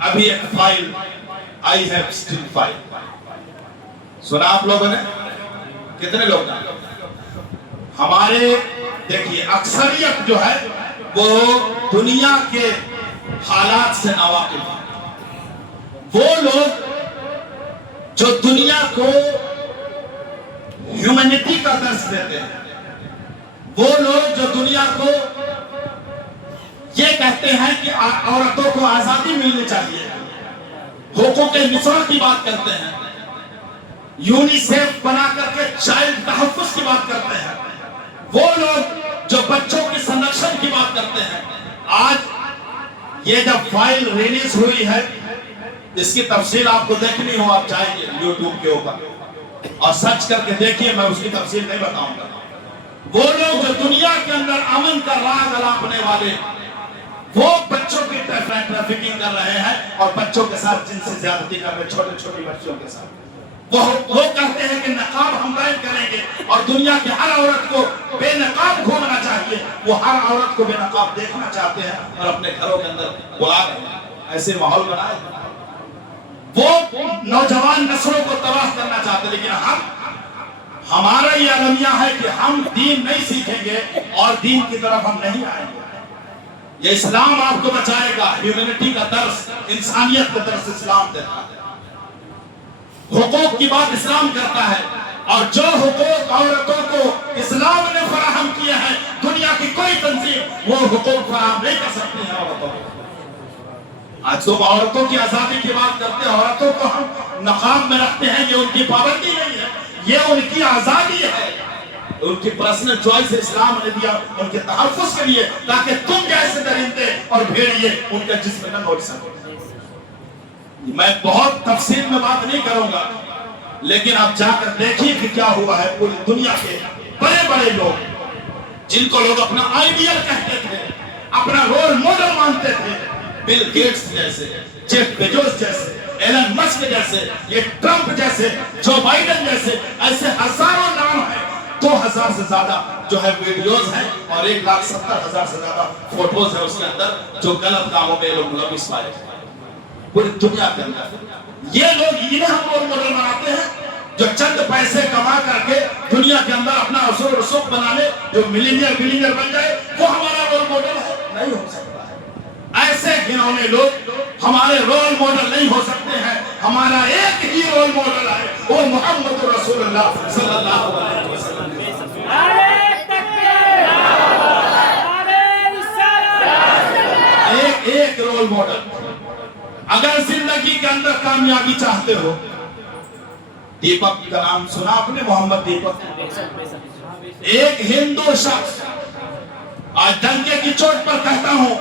ابھی ایک file I have still file سنا آپ لوگوں نے؟ کتنے لوگ جانتے؟ ہمارے دیکھیے اکثریت جو ہے وہ دنیا کے حالات سے ناواقف ہیں. وہ لوگ جو دنیا کو ہیومینٹی کا درس دیتے ہیں، وہ لوگ جو دنیا کو یہ کہتے ہیں کہ عورتوں کو آزادی ملنی چاہیے، حقوق نساء کی بات کرتے ہیں، یونیسیف بنا کر کے چائلڈ تحفظ کی بات کرتے ہیں، وہ لوگ جو بچوں کی سنرکشن کی بات کرتے ہیں، آج یہ جب فائل ریلیز ہوئی ہے، اس کی تفصیل آپ کو دیکھنی ہو آپ جائیں گے یوٹیوب کے اوپر اور سرچ کر کے دیکھیے، میں اس کی تفصیل نہیں بتاؤں گا. وہ لوگ جو دنیا کے اندر امن کا راگ الاپنے والے، وہ بچوں کی ٹریفکنگ کر رہے ہیں اور بچوں کے ساتھ جنسی زیادتی کر رہے ہیں، چھوٹے چھوٹے بچوں کے ساتھ. وہ کہتے ہیں کہ نقاب ہم قائم کریں گے اور دنیا کی ہر عورت کو بے نقاب گھومنا چاہیے. وہ ہر عورت کو بے نقاب دیکھنا چاہتے ہیں اور اپنے گھروں کے اندر بلا رہے ہیں. ایسے ماحول بنائے وہ نوجوان نسلوں کو تباہ کرنا چاہتے ہیں. لیکن ہمارا یہ المیہ ہے کہ ہم دین نہیں سیکھیں گے اور دین کی طرف ہم نہیں آئیں گے. یہ اسلام آپ کو بچائے گا. ہیومینٹی کا درس، انسانیت کا درس اسلام دیتا ہے. حقوق کی بات اسلام کرتا ہے اور جو حقوق عورتوں کو اسلام نے فراہم کیا ہے، دنیا کی کوئی تنظیم وہ حقوق فراہم نہیں کر سکتی ہے عورتوں کو. آج تم عورتوں کی آزادی کی بات کرتے ہیں، عورتوں کو ہم نقاب میں رکھتے ہیں، یہ ان کی پابندی نہیں ہے، یہ ان کی آزادی ہے، ان کی پرسنل چوائس اسلام نے دیا ان کے تحفظ کے لیے، تاکہ تم جیسے درندے اور بھیڑیے ان کا جسم نہ نوچ سکو. میں بہت تفصیل میں بات نہیں کروں گا، لیکن آپ جا کر دیکھیے کہ کیا ہوا ہے. پوری دنیا کے بڑے بڑے لوگ جن کو لوگ اپنا آئیڈیل کہتے تھے، اپنا رول ماڈل مانتے تھے، بل گیٹس جیسے، جیف بیزوس جیسے، ایلن مسک جیسے، یہ ٹرمپ جیسے، جو بائیڈن جیسے، ایسے ہزاروں نام ہیں. 2000 سے زیادہ جو ہے ویڈیوز ہیں اور 1,70,000 سے زیادہ فوٹوز ہیں اس کے اندر جو غلط کاموں میں لوگ ملوث پائے ہیں پوری دنیا کے اندر. یہ لوگ انہیں ہم رول ماڈل بناتے ہیں جو چند پیسے کما کر کے دنیا کے اندر اپنا اصول رسوخ بنا لے، جو ملینئر بلینئر بن جائے، وہ ہمارا رول ماڈل ہے. نہیں ہو سکتا ہے. ایسے گھنونے لوگ ہمارے رول ماڈل نہیں ہو سکتے ہیں. ہمارا ایک ہی رول ماڈل ہے، وہ محمد رسول اللہ صلی اللہ علیہ وسلم. ایک رول ماڈل. اگر زندگی کے اندر کامیابی چاہتے ہو، دیپک کا نام سنا آپ نے؟ محمد دیپک، ایک ہندو شخص، آج ڈنکے کی چوٹ پر کہتا ہوں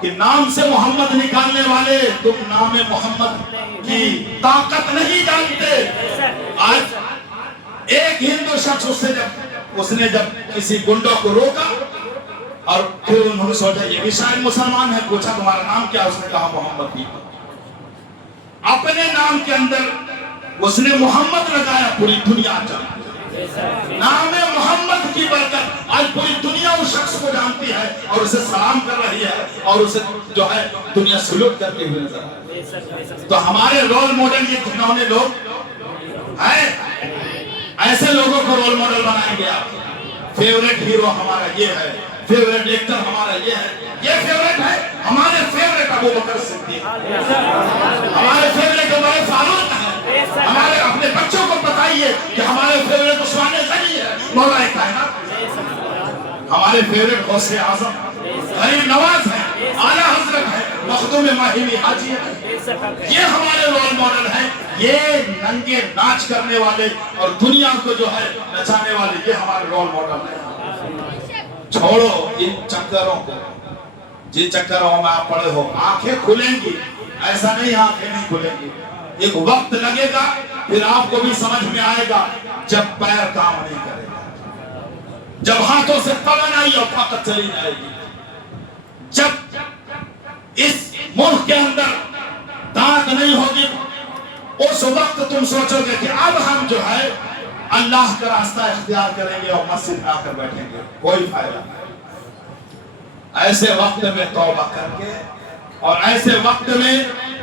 کہ نام سے محمد نکالنے والے تم نام محمد کی طاقت نہیں جانتے. آج ایک ہندو شخص اس نے جب کسی گنڈوں کو روکا اور پھر انہوں نے سوچا یہ بھی شاید مسلمان ہے، پوچھا تمہارا نام کیا؟ اس نے کہا محمد دیپک. اپنے نام کے اندر اس نے محمد لگایا. پوری دنیا جانتی ہے نام محمد کی برکت. آج پوری دنیا اس شخص کو جانتی ہے اور اسے سلام کر رہی ہے اور اسے جو ہے دنیا سلوٹ کرتے ہوئے نظر آتی ہے. تو ہمارے رول ماڈل یہ گھنونے لوگ ہیں. ایسے لوگوں کو رول ماڈل بنائیں گے آپ. فیوریٹ ہیرو ہمارا یہ ہے، فیوریٹ ایکٹر ہمارا یہ ہے، یہ فیوریٹ ہے. ہمارے فیوریٹ ابو بکر صدیق، ہمارے فیوریٹ عمر فاروق ہے. ہمارے اپنے بچوں کو بتائیے کہ ہمارے فیوریٹ عثمان غنی ہے، مولا کائنات. ہمارے فیوریٹ غوث اعظم غریب نواز ہے، اعلیٰ حضرت ہے، مخدوم ماہی حاجی ہے. یہ ہمارے رول ماڈل ہیں. یہ ننگے ناچ کرنے والے اور دنیا کو جو ہے نچانے والے، یہ ہمارے رول ماڈل ہیں. چھوڑو ان چکروں کو، جن چکروں میں آپ پڑے ہو. آنکھیں کھلیں گی، ایسا نہیں آنکھیں نہیں کھلیں گی. ایک وقت لگے گا، پھر آپ کو بھی سمجھ میں آئے گا جب پیر کام نہیں کرے گا، جب ہاتھوں سے توان آئی اور طاقت چلی جائے گی، جب اس ملک کے اندر طاقت نہیں ہوگی، اس وقت تم سوچو گے کہ اب ہم جو ہے اللہ کا راستہ اختیار کریں گے اور مسجد آ کر بیٹھیں گے. کوئی فائدہ نہیں. ایسے وقت میں توبہ کر کے اور ایسے وقت میں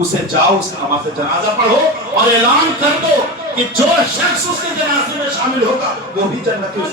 اسے جاؤ اس نماز جنازہ پڑھو اور اعلان کر دو کہ جو شخص اس کے جنازے میں شامل ہوگا وہ بھی جنت میں